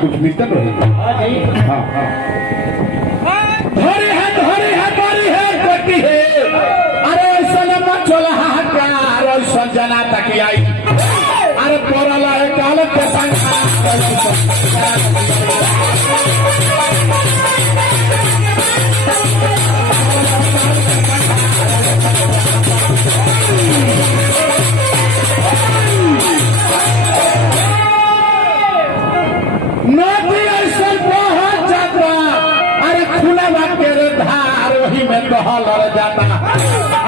कुछ मिलता तो हाँ हाँ धोरी है कोटी है अरे सनम चला प्यार और संजना तक आई अरे पोरला है काल के संग बहल जाता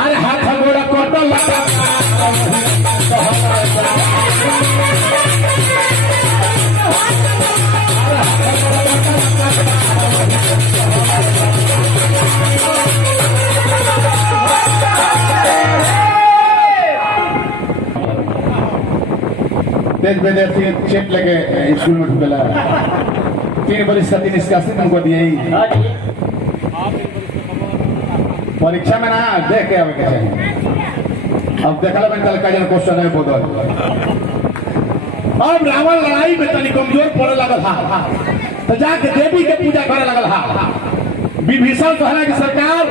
अरे हाथ गोड़ा कोटल लगा तेज विद्यार्थी चेक लगे स्कूल में ढुकेला 3 बरिस का 3 निष्कासित हमको दिए परीक्षा में ना देख के आवे के चाहिए। अब देखला में कल का जन क्वेश्चन है बोल अब रावण लड़ाई में तनी कमजोर पड़े लगल हा तो जाके देवी के पूजा करे लगल हा विभीषण कहला कि सरकार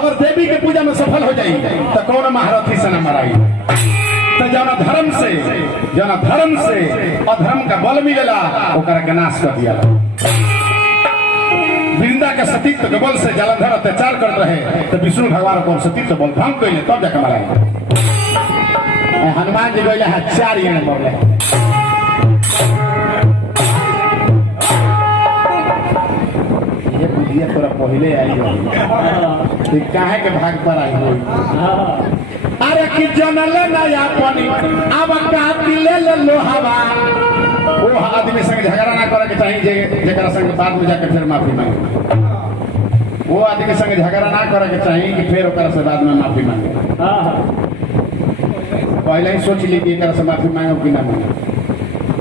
अगर देवी के पूजा में सफल हो जाई तो कौन महारथी से न मराई तो जना धर्म से अधर्म का बल मिलेला ओकरा के नाश कर दिया वृंदा के सतीत्व के बल से जलंधर अत्याचार करते रहे तो विष्णु भगवान को सतीत्व बल भंग कैले तब जाके मराई हनुमान जी गए हैं 4 जने मरले ये बुझिए तोरा पहले आई हो काहे के भाग पर आई हो अरे कि जनले नया पानी अब का दिले लोहावा वो आदमी संग झगड़ा ना करे के चाहिए जेकरा संग बाद में जाके फिर माफी मांगे वो आदमी संग झगड़ा ना करे के चाहिए कि फिर ओकरा से बाद में माफी मांगे पहले ही सोच ली कि एकरा से माफी मांगे कि ना मांगे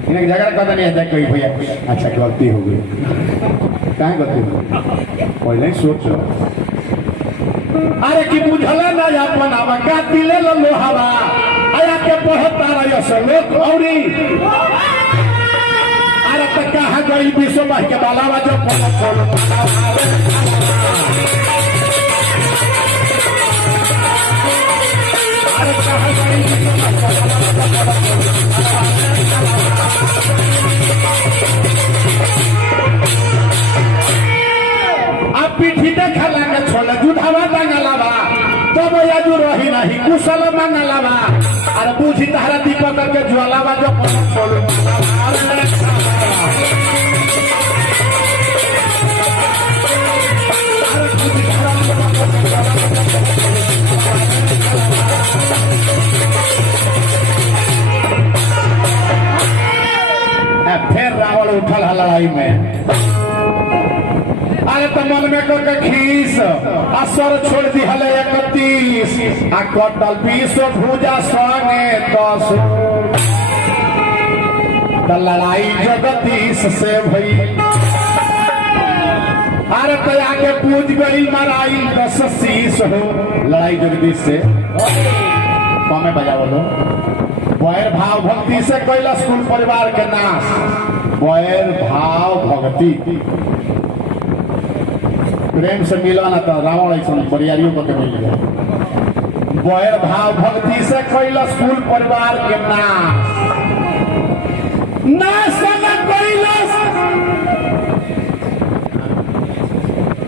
इन्हें झगड़ा कर नहीं है कोई भैया अच्छा गलती हो गई काहे गलती हो पहले ही सोचो अरे कि बुझला ना अपन आवा का दिले लोहावा आया के पढ़ता रहियो से लोग औरी अरे तो कहा गई विश्व भाई के बालावा जो अरे कहा गई अब पीठी देखा लागे छोड़ जुढ़ावा दंगलावा तब यादू रही नहीं कुशल मंगलावा अरे बूझी तारा दीपक के ज्वालावा जो छोड़ू फिर रावण उठल लड़ाई में अरे तो मन में को खीस असर छोड़ दी हले 31 आ कटल 20 भूजा संगे 10 तो लड़ाई जगदीश से भई अरे तो आके पूज गई मराई 10 शीश हो लड़ाई जगदीश से कमे बजाओ लो वैर भाव भक्ति से कैलाश कुल परिवार के नाश वैर भाव भक्ति प्रेम से मिला ना तो रावण ऐसा बरियारियों को मिल गया वैर भाव भक्ति से कैलाश कुल परिवार के नाश कैलाश।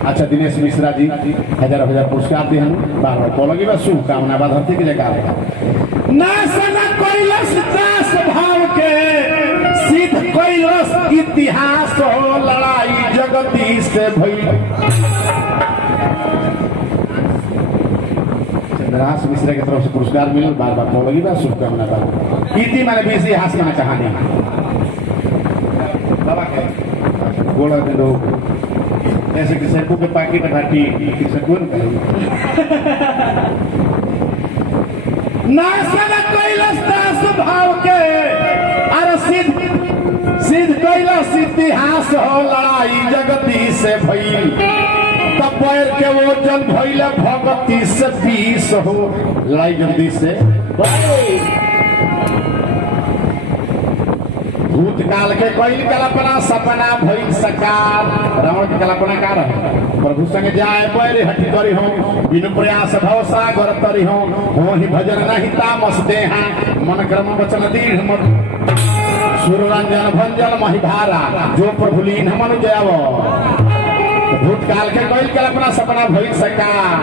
अच्छा दिनेश मिश्रा जी 1000 पुरस्कार दिए बार बार बोलोगी बस शुभकामना बाद धरती की जगह कैलाश दास भाव के सिद्ध कैलाश इतिहास हो लड़ाई जगदीश से भई चंद्रहास मिश्रा की तरफ से पुरस्कार मिले बार बार बोलोगी बस शुभकामना बाद इति मैंने भी इतिहास की कहानी बाबा के गोला के लोग ऐसे कि सैपू के पाकिट घाटी सकून नासन कैलाश दास भाव के अरे सिद्ध कैलाश इतिहास हो लड़ाई जगदीश से भइल तब पैर के वो जन भइल भगती से 20 हो लड़ाई जगदीश से भूतकाल के कोई कल्पना सपना भइल सकार। रावण की कल्पना का रहे प्रभु संग जाए पैर हटी करी हो बिनु प्रयास भव सागर तरी हो ही भजन नहीं तामस देहा मन क्रम वचन दीढ़ मत सूर्यरंजन भंजन महिभारा जो प्रभु लीन मन जयव। भूतकाल के कोई कल्पना सपना भइल सकार।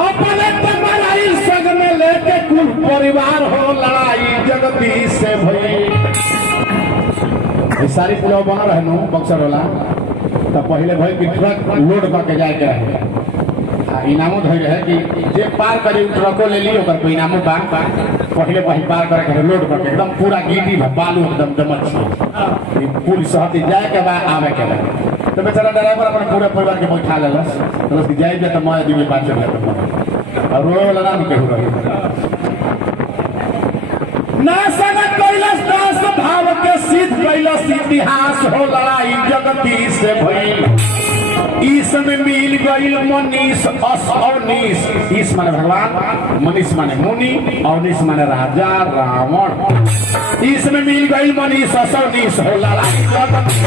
अपने तमराई संग में लेके कुल परिवार हो लड़ाई जगदीश से भई। सारी पुलाव बना रहनु बक्सर वाला तो पहले भाई कि ट्रक लोड करके जाए के रहे इनामो धर रहे कि जे पार करी ट्रको ले ली ओकर कोई इनामो बा पहले वही पार करे के लोड करके एकदम पूरा गिटी बालू एकदम जमत पुल सहती जाए के बा आवे के बा। तो बेचारा ड्राइवर अपने पूरे परिवार के बैठा लेलस तो उसकी जाए तो मैं आदमी बात चल रहा और रोए वाला ना केहू रही ना संगत कैलाश दास भाव के सिद्ध कैलाश इतिहास हो लड़ाई जगदीश से भइल। ईस में मिल गईल मनीष अस अवनीश। ईस माने भगवान मनीष माने मुनि अवनीश माने राजा रावण। ईस में मिल गईल मनीष अस अवनीश हो लड़ाई जगदीश।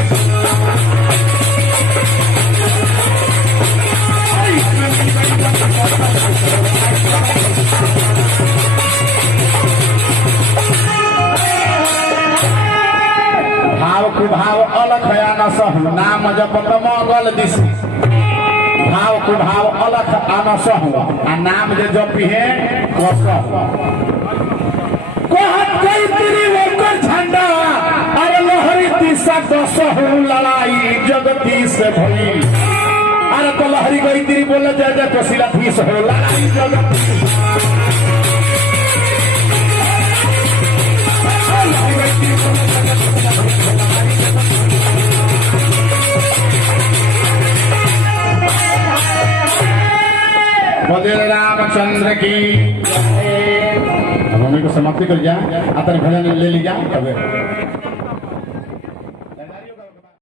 भाव कुभाव अलग है न सहु नाम जप मंगल दिश। भाव कुभाव अलग आन सहु आ नाम जे जपी है कसहु। कहत कोई तेरी ओकर झंडा अरे लहरी दिशा कसहु लड़ाई जगदीश से भई। अरे तो लहरी गई तेरी बोले जय जय कोशिला फीस हो लड़ाई जगदीश। बदेल रामचंद्र की अब हमें को समाप्ति कर जाए आतर भजन ले लीजिए।